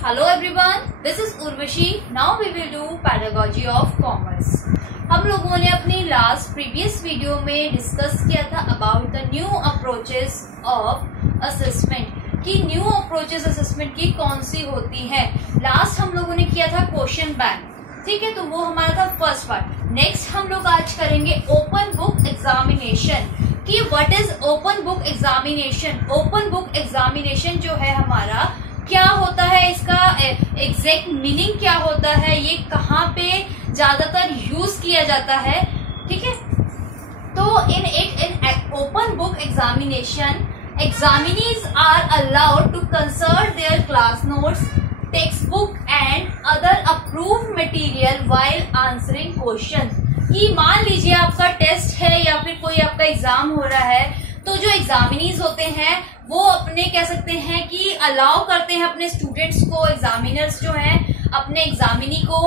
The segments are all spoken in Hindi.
Hello everyone, this is Urvashi. Now we will do pedagogy of commerce. हम लोगों ने अपनी लास्ट प्रीवियस वीडियो में डिस्कस किया था about the new approaches of assessment कि न्यू अप्रोचेस असेसमेंट की कौन सी होती हैं. लास्ट हम लोगों ने किया था क्वेश्चन बैंक, ठीक है, तो वो हमारा था फर्स्ट पार्ट. नेक्स्ट हम लोग आज करेंगे ओपन बुक एग्जामिनेशन कि what is open book examination. Open book examination जो है हमारा क्या होता है, इसका एग्जैक्ट मीनिंग क्या होता है, ये कहाँ पे ज्यादातर यूज किया जाता है, ठीक है. तो in open book examination examinees are allowed to consult their class notes, textbook and other approved material while answering questions. कि मान लीजिए आपका टेस्ट है या फिर कोई आपका एग्जाम हो रहा है, तो जो एग्जामिनीज होते हैं वो अपने कह सकते हैं कि अलाउ करते हैं अपने स्टूडेंट्स को, एग्जामिनर्स जो हैं अपने एग्जामिनी को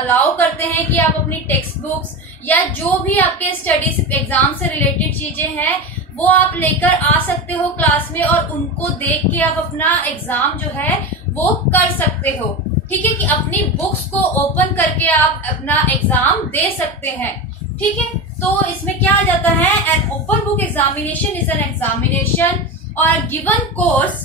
अलाउ करते हैं कि आप अपनी टेक्स्ट बुक्स या जो भी आपके स्टडीज एग्जाम से रिलेटेड चीजें हैं वो आप लेकर आ सकते हो क्लास में और उनको देख के आप अपना एग्जाम जो है वो कर सकते हो, ठीक है, कि अपनी बुक्स को ओपन करके आप अपना एग्जाम दे सकते हैं, ठीक है. तो इसमें क्या आ जाता है, an open book examination is an examination और given course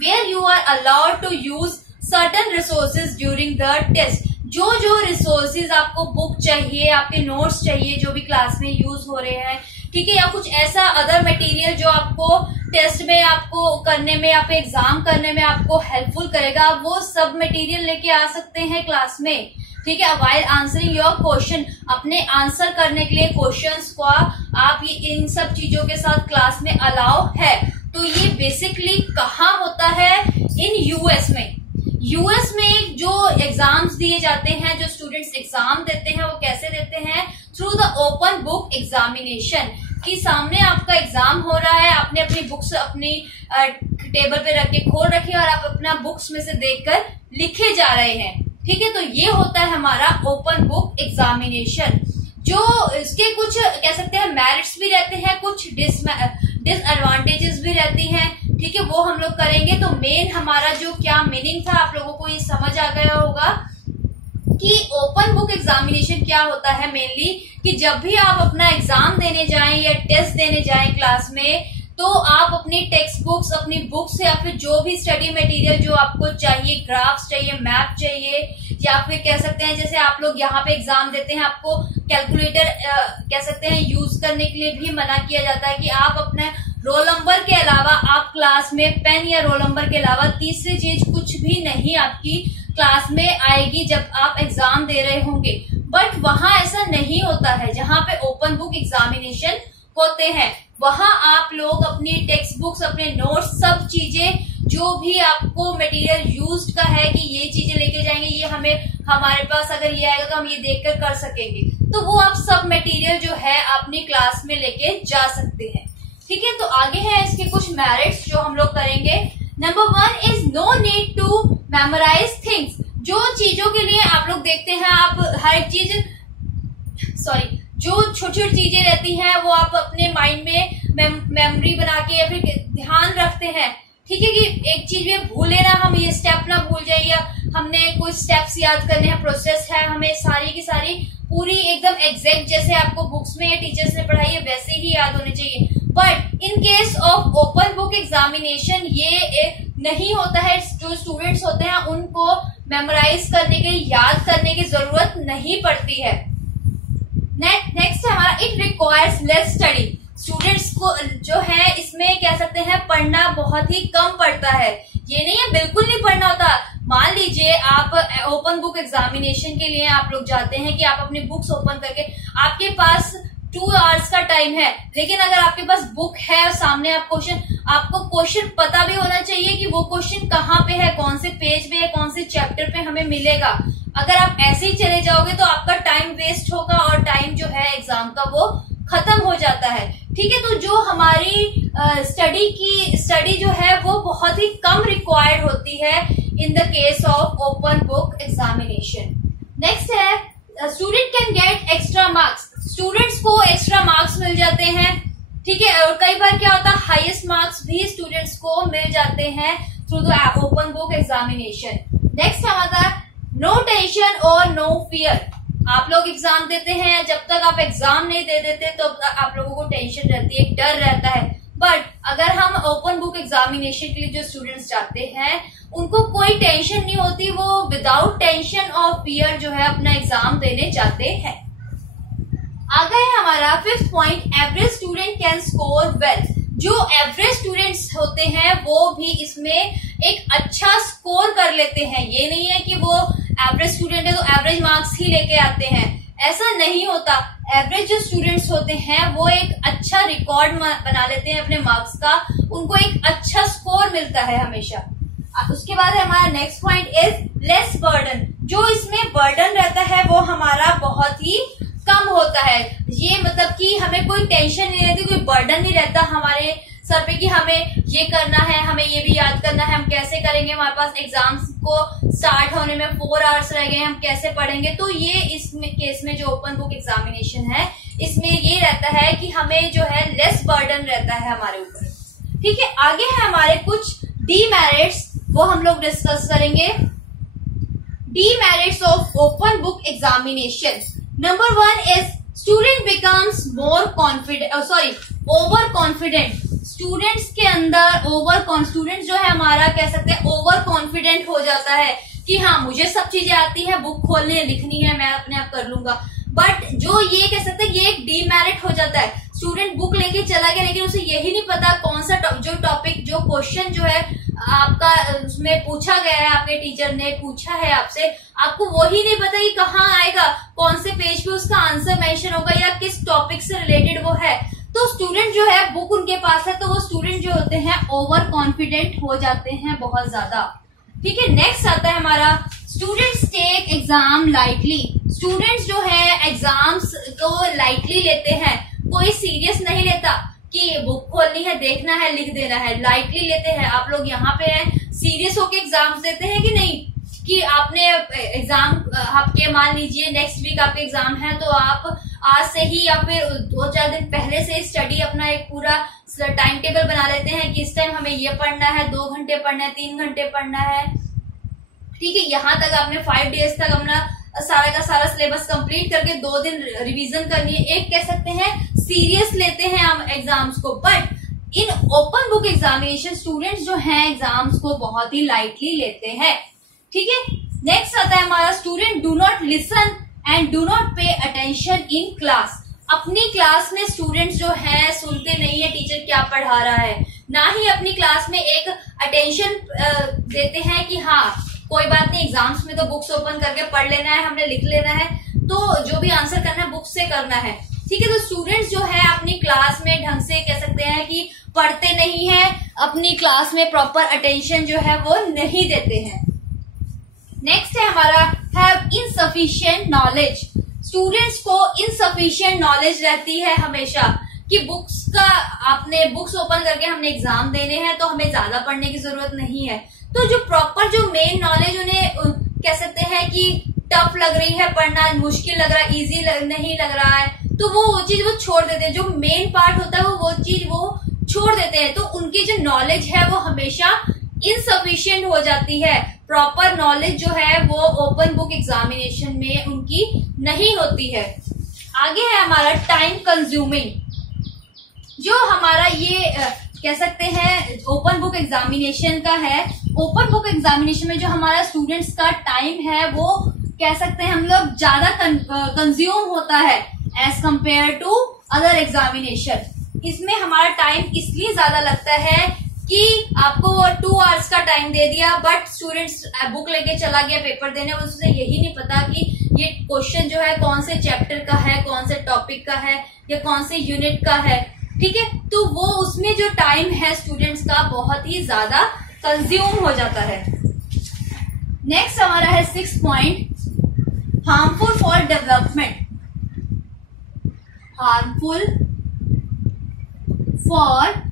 where you are allowed to use certain resources during the test. जो रिसोर्सेज आपको बुक चाहिए, आपके नोट्स चाहिए जो भी क्लास में यूज हो रहे हैं, ठीक है, या कुछ ऐसा अदर मटेरियल जो आपको टेस्ट में आपको करने में या फिर एग्जाम करने में आपको हेल्पफुल करेगा, वो सब मटेरियल लेके आ सकते हैं क्लास में, ठीक है. व्हाइल आंसरिंग योर क्वेश्चन, अपने आंसर करने के लिए क्वेश्चंस को आप ये इन सब चीजों के साथ क्लास में अलाउ है. तो ये बेसिकली कहाँ होता है, इन यूएस में. यूएस में जो एग्जाम्स दिए जाते हैं, जो स्टूडेंट्स एग्जाम देते हैं वो कैसे देते हैं, through the open book examination. कि सामने आपका एग्जाम हो रहा है, आपने अपनी बुक्स अपनी टेबल पे रख के खोल रखी है और आप अपना बुक्स में से देखकर लिखे जा रहे हैं, ठीक है. तो ये होता है हमारा ओपन बुक एग्जामिनेशन. जो इसके कुछ कह सकते हैं मेरिट्स भी रहते हैं, कुछ डिसएडवांटेजेस भी रहती हैं, ठीक है, वो हम लोग करेंगे. तो मेन हमारा जो क्या मीनिंग था आप लोगों को ये समझ आ गया होगा कि ओपन बुक एग्जामिनेशन क्या होता है. मेनली कि जब भी आप अपना एग्जाम देने जाएं या टेस्ट देने जाएं क्लास में, तो आप अपनी टेक्स्ट बुक्स, अपनी बुक्स या फिर जो भी स्टडी मटेरियल जो आपको चाहिए, ग्राफ्स चाहिए, मैप चाहिए, या फिर कह सकते हैं जैसे आप लोग यहाँ पे एग्जाम देते हैं आपको कैलकुलेटर कह सकते हैं यूज करने के लिए भी मना किया जाता है कि आप अपने रोल नंबर के अलावा आप क्लास में पेन या रोल नंबर के अलावा तीसरी चीज कुछ भी नहीं आपकी क्लास में आएगी जब आप एग्जाम दे रहे होंगे. बट वहां ऐसा नहीं होता है. जहां पे ओपन बुक एग्जामिनेशन होते हैं वहां आप लोग अपनी टेक्स्ट बुक्स, अपने नोट्स, सब चीजें जो भी आपको मटेरियल यूज्ड का है कि ये चीजें लेके जाएंगे, ये हमारे पास अगर ये आएगा तो हम ये देखकर कर सकेंगे, तो वो आप सब मटेरियल जो है अपनी क्लास में लेके जा सकते हैं, ठीक है. तो आगे है इसके कुछ मेरिट्स जो हम लोग करेंगे. Number 1 is no need to memorise things. जो चीजों के लिए आप लोग देखते हैं, आप हर एक चीज जो छोटी छोटी चीजें रहती हैं वो आप अपने माइंड में मेमोरी बना के या फिर ध्यान रखते हैं, ठीक है, कि एक चीज में भूले ना, हम ये स्टेप ना भूल जाए, या हमने कोई स्टेप्स याद करने हैं, प्रोसेस है, हमें सारी की सारी पूरी एकदम एग्जैक्ट जैसे आपको बुक्स में या टीचर्स ने पढ़ाई है वैसे ही याद होने चाहिए. But in case of open book examination ये नहीं होता है. जो स्टूडेंट्स होते हैं उनको मेमोराइज करने के, याद करने की जरूरत नहीं पड़ती है. नेक्स्ट हमारा it requires less study. Students को जो है इसमें कह सकते हैं पढ़ना बहुत ही कम पड़ता है. ये नहीं है बिल्कुल नहीं पढ़ना होता. मान लीजिए आप ओपन बुक एग्जामिनेशन के लिए आप लोग जाते हैं कि आप अपनी बुक्स ओपन करके, आपके पास 2 आवर्स का टाइम है, लेकिन अगर आपके पास बुक है और सामने आप आपको क्वेश्चन पता भी होना चाहिए कि वो क्वेश्चन कहाँ पे है, कौन से पेज पे है, कौन से चैप्टर पे हमें मिलेगा. अगर आप ऐसे ही चले जाओगे तो आपका टाइम वेस्ट होगा और टाइम जो है एग्जाम का वो खत्म हो जाता है, ठीक है. तो जो हमारी स्टडी जो है वो बहुत ही कम रिक्वायर्ड होती है in the case of open book examination. Next है student can get extra marks. Students को एक्स्ट्रा मार्क्स मिल जाते हैं, ठीक है. और कई बार क्या होता है हाईएस्ट मार्क्स भी स्टूडेंट्स को मिल जाते हैं through the open book examination. Next हमारा no tension और no fear. आप लोग एग्जाम देते हैं, जब तक आप एग्जाम नहीं दे देते तो आप लोगों को टेंशन रहती है, डर रहता है. बट अगर हम ओपन बुक एग्जामिनेशन के लिए जो स्टूडेंट्स जाते हैं उनको कोई टेंशन नहीं होती, वो विदाउट टेंशन और फियर जो है अपना एग्जाम देने जाते हैं. आगे है हमारा 5th point, average student can score well. जो एवरेज स्टूडेंट्स होते हैं वो भी इसमें एक अच्छा स्कोर कर लेते हैं. ये नहीं है कि वो एवरेज स्टूडेंट है तो एवरेज मार्क्स ही लेके आते हैं, ऐसा नहीं होता. एवरेज जो स्टूडेंट्स होते हैं वो एक अच्छा रिकॉर्ड बना लेते हैं अपने मार्क्स का, उनको एक अच्छा स्कोर मिलता है हमेशा. उसके बाद है हमारा next point is less burden. जो इसमें बर्डन रहता है वो हमारा बहुत ही कम होता है. ये मतलब कि हमें कोई टेंशन नहीं रहती, कोई बर्डन नहीं रहता हमारे सर पे कि हमें ये करना है, हमें ये भी याद करना है, हम कैसे करेंगे, हमारे पास एग्जाम्स को स्टार्ट होने में 4 आवर्स रह गए, हम कैसे पढ़ेंगे. तो ये इसमें केस में जो ओपन बुक एग्जामिनेशन है इसमें ये रहता है कि हमें जो है लेस बर्डन रहता है हमारे ऊपर. ठीक है, आगे है हमारे कुछ डीमेरिट्स, वो हम लोग डिस्कस करेंगे. Demerits of open book examination. Number 1 is student becomes more confident, over confident. Students के अंदर स्टूडेंट जो है हमारा कह सकते हैं ओवर कॉन्फिडेंट हो जाता है कि हाँ मुझे सब चीजें आती है, बुक खोलने लिखनी है, मैं अपने आप कर लूंगा. बट जो ये कह सकते हैं ये एक डीमेरिट हो जाता है. स्टूडेंट बुक लेके चला गया लेकिन उसे यही नहीं पता कौन सा जो टॉपिक, जो क्वेश्चन जो है आपका उसमें पूछा गया है, आपके टीचर ने पूछा है आपसे, आपको वही नहीं पता कि कहाँ आएगा, कौन से पेज पे उसका आंसर मेंशन होगा या किस टॉपिक से रिलेटेड वो है. तो स्टूडेंट जो है बुक उनके पास है तो वो स्टूडेंट जो होते हैं ओवर कॉन्फिडेंट हो जाते हैं बहुत ज्यादा. ठीक है, नेक्स्ट आता है हमारा students take exam lightly. Students जो है एग्जाम्स को लाइटली लेते हैं, कोई सीरियस नहीं लेता कि बुक खोलनी है, देखना है, लिख देना है, लाइटली लेते हैं. आप लोग यहाँ पे हैं, सीरियस होके एग्जाम्स देते हैं कि नहीं, कि आपने एग्जाम आपके मान लीजिए नेक्स्ट वीक आपके एग्जाम है तो आप आज से ही या फिर 2-4 दिन पहले से स्टडी अपना एक पूरा टाइम टेबल बना लेते हैं कि इस टाइम हमें ये पढ़ना है, 2 घंटे पढ़ना है, 3 घंटे पढ़ना है. ठीक है, यहाँ तक आपने 5 डेज तक अपना सारा का सारा सिलेबस कंप्लीट करके 2 दिन रिवीजन करनी है. एक कह सकते हैं सीरियस लेते हैं हम एग्जाम्स को. But in open book examination students जो हैं एग्जाम्स को बहुत ही लाइटली लेते हैं. ठीक है, नेक्स्ट आता है हमारा student do not listen and do not pay attention in class. अपनी क्लास में स्टूडेंट्स जो हैं सुनते नहीं है टीचर क्या पढ़ा रहा है, ना ही अपनी क्लास में एक अटेंशन देते हैं कि हाँ कोई बात नहीं, एग्जाम्स में तो बुक्स ओपन करके पढ़ लेना है, हमने लिख लेना है, तो जो भी आंसर करना है बुक से करना है. ठीक है, तो स्टूडेंट्स जो है अपनी क्लास में ढंग से कह सकते हैं कि पढ़ते नहीं है, अपनी क्लास में प्रॉपर अटेंशन जो है वो नहीं देते हैं. नेक्स्ट है हमारा हैव इनसफिशिएंट नॉलेज. स्टूडेंट्स को इनसफिशिएंट नॉलेज रहती है हमेशा कि बुक्स का, आपने बुक्स ओपन करके हमने एग्जाम देने हैं तो हमें ज्यादा पढ़ने की जरूरत नहीं है. तो जो प्रॉपर जो मेन नॉलेज उन्हें कह सकते हैं कि टफ लग रही है पढ़ना, मुश्किल लग रहा है, इजी नहीं लग रहा है, तो वो चीज वो छोड़ देते हैं. जो मेन पार्ट होता है वो चीज वो छोड़ देते हैं. तो उनकी जो नॉलेज है वो हमेशा इनसफिशिएंट हो जाती है. प्रॉपर नॉलेज जो है वो ओपन बुक एग्जामिनेशन में उनकी नहीं होती है. आगे है हमारा टाइम कंज्यूमिंग. जो हमारा ये कह सकते हैं ओपन बुक एग्जामिनेशन का है, ओपन बुक एग्जामिनेशन में जो हमारा स्टूडेंट्स का टाइम है वो कह सकते हैं हम लोग ज्यादा कंज्यूम होता है as compare to other examination. इसमें हमारा टाइम इसलिए ज्यादा लगता है कि आपको 2 आवर्स का टाइम दे दिया बट स्टूडेंट्स बुक लेके चला गया पेपर देने, उसे यही नहीं पता कि ये क्वेश्चन जो है कौन से चैप्टर का है, कौन से टॉपिक का है या कौन से यूनिट का है. ठीक है, तो वो उसमें जो टाइम है स्टूडेंट्स का बहुत ही ज्यादा कंज्यूम हो जाता है. नेक्स्ट हमारा है 6th point, harmful for development. Harmful for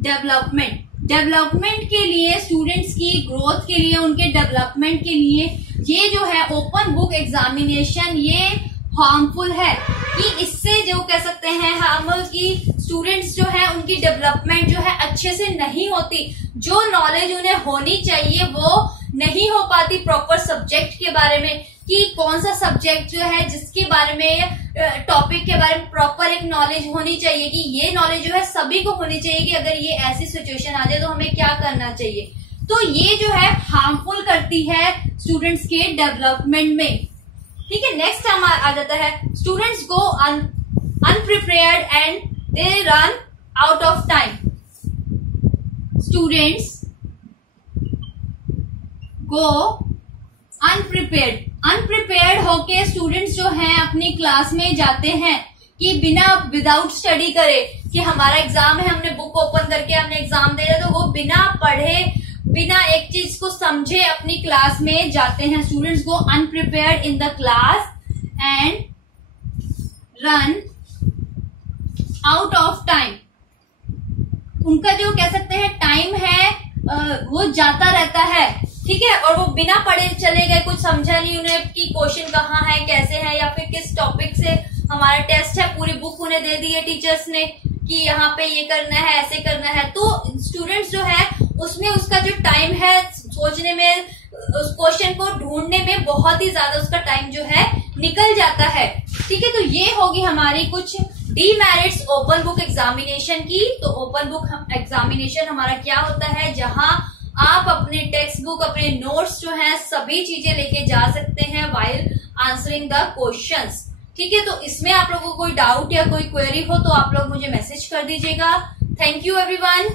development. Development के लिए, स्टूडेंट्स की ग्रोथ के लिए, उनके डेवलपमेंट के लिए ये जो है ओपन बुक एग्जामिनेशन ये हार्मफुल है. कि इससे जो कह सकते हैं हम कि स्टूडेंट्स जो है उनकी डेवलपमेंट जो है अच्छे से नहीं होती, जो नॉलेज उन्हें होनी चाहिए वो नहीं हो पाती प्रॉपर सब्जेक्ट के बारे में, कि कौन सा सब्जेक्ट जो है जिसके बारे में टॉपिक के बारे में प्रॉपर एक नॉलेज होनी चाहिए, कि ये नॉलेज जो है सभी को होनी चाहिए कि अगर ये ऐसी सिचुएशन आ जाए तो हमें क्या करना चाहिए। तो ये जो है हार्मफुल करती है स्टूडेंट्स के डेवलपमेंट में। ठीक है, नेक्स्ट हमारा आ जाता है students go अनप्रिपेयर्ड and they run out of time. Students go अनप्रिपेयर्ड होके स्टूडेंट्स जो हैं अपनी क्लास में जाते हैं कि बिना विदाउट स्टडी करे, कि हमारा एग्जाम है, हमने बुक ओपन करके हमने एग्जाम दे रहे, तो वो बिना पढ़े बिना एक चीज को समझे अपनी क्लास में जाते हैं। Students go अनप्रिपेयर्ड in the class and run out of time. उनका जो कह सकते हैं टाइम है वो जाता रहता है। ठीक है, और वो बिना पढ़े चले गए, कुछ समझा नहीं उन्हें कि क्वेश्चन कहाँ है, कैसे है, या फिर किस टॉपिक से हमारा टेस्ट है, पूरी बुक उन्हें दे दी है टीचर्स ने कि यहाँ पे ये करना है, ऐसे करना है। तो स्टूडेंट्स जो है उसमें उसका जो टाइम है सोचने में, उस क्वेश्चन को ढूंढने में बहुत ही ज्यादा उसका टाइम जो है निकल जाता है। ठीक है, तो ये होगी हमारी कुछ डीमेरिट्स ओपन बुक एग्जामिनेशन की। तो ओपन बुक एग्जामिनेशन हमारा क्या होता है, जहां आप अपने टेक्स्ट बुक, अपने नोट्स जो हैं सभी चीजें लेके जा सकते हैं व्हाइल आंसरिंग द क्वेश्चंस। ठीक है, तो इसमें आप लोगों को कोई डाउट या कोई क्वेरी हो तो आप लोग मुझे मैसेज कर दीजिएगा। Thank you everyone.